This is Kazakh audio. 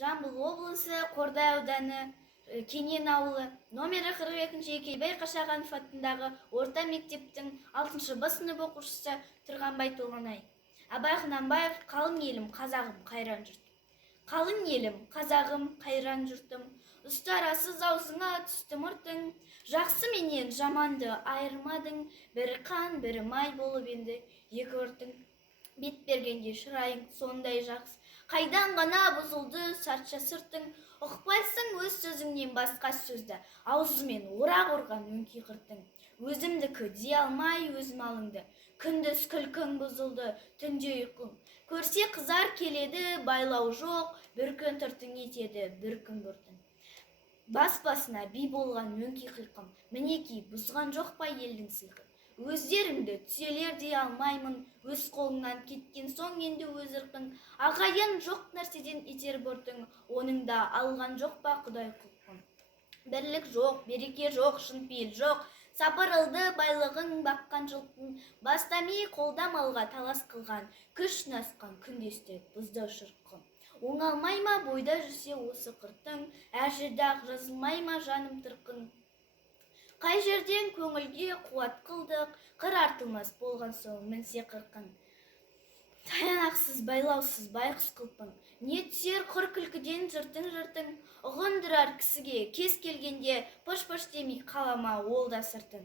Жамбыл облысы Қордай ауданы Кенен ауылы номері 42-ші Екейбай Қашағанов атындағы орта мектептің 6-шы Б сынып оқушысы Тұрғанбай Толғанай. Абай Құнанбаев: қалың елім, қазағым, қайран жұртым. Қалың елім, қазағым, қайран жұртым. Үсті арасыз аузыңа түсті мұртың. Жақсы менен жаманды айырмадың. Бірі қан, бірі май болып енді екі өртің. Бет бергенде шырайың сондай жақсы. Қайдан ғана бұзылды сартша сыртың. Ұқпайсың өз сөзіңнен басқа сөзді. Аузымен орақ ұрған өңкей қыртың. Өзімдікі дей алмай өз малыңды. Күндіз күлкің бұзылды, түнде ұйқың. Көрсе қызар келеді, байлау жоқ. Бір күн тыртың етеді, бір күн бұртың. Бас-басына би болған өңкей қиқым. Мінекей бұзған жоқ па елдің сыйқын. Өздеріңді түзелер дей алмаймын. Өз қолыңнан кеткен соң енді өз ырқың. Ағайын жоқ нәрседен етер бұртың. Оның да алған жоқ па құдай құлқын. Бірлік жоқ, береке жоқ, шын пейіл жоқ. Сапырылды байлығың баққан жылқың. Бастами қолда малға талас қылған. Күш насқан күндесті бұзды шырқын. Оңалмай ма бойда жүрсе осы қыртың. Әр жерде ақ жазылмай ма жаным тырқын. Қай жерден көңілге қуат қылдық, қыр артылмас болған соң мінсе қырқын. Таянақсыз, байлаусыз байқұс қылпың. Не түсер құр күлкіден жыртың. Ұғындырар кісіге кез келгенде пыш-пыш демей қалама ол да сыртын.